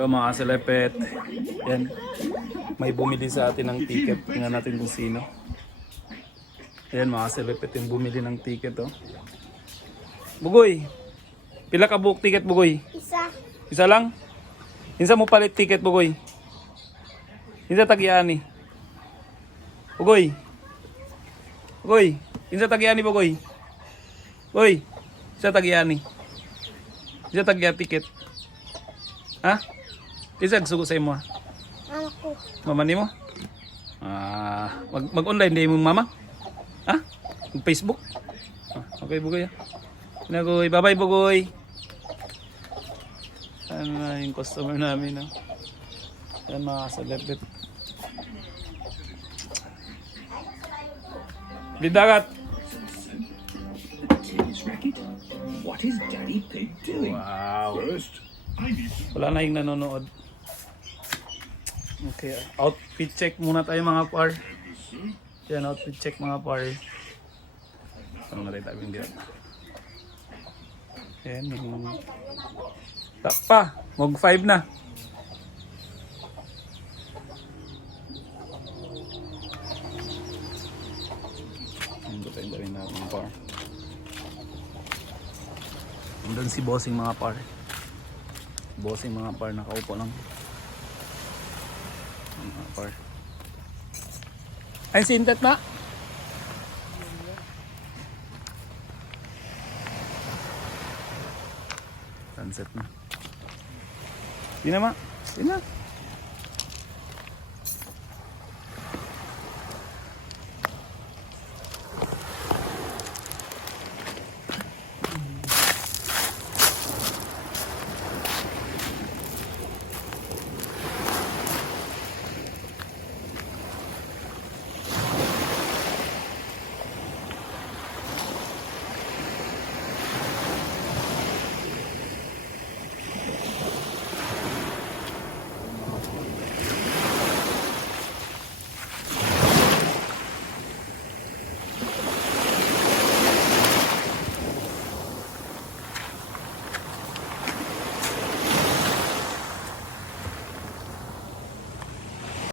So mga selepet, yan. May bumili sa atin ng ticket. Tingnan natin kung sino. Yan mga selepet yung bumili ng ticket. Oh. Bugoy, pila ka book ticket Bugoy? Isa. Isa lang? Insa mo palit ticket Bugoy? Insa tagiani? Bugoy. Bugoy, insa tagiani Bugoy? Bugoy, insa tagiani? Insa tagiya ticket? Ha? Isa sugo sa imo. Mama ko. Mama nimo? Mag-online din mo mama? Ha? Mag-Facebook? Okay Bugoy. Nagoy, bye-bye Bugoy. Ano na yung customer namin, no? Yan mga salebet. Bidagat! What is Daddy Pig doing? Wow! First, I need to Wala na yung nanonood. Okay, outfit check muna tayo mga par. Yan, outfit check mga par. Ano na rin tayo yung diyan. Yan, yung... Takpa, mag 5 na. Ano tayo gawin natin mga par. Nandun si bossing mga par. Bossing mga par, nakaupo lang. Mga par. Ay, sintet na. Sunset na. Di na ma. Di na.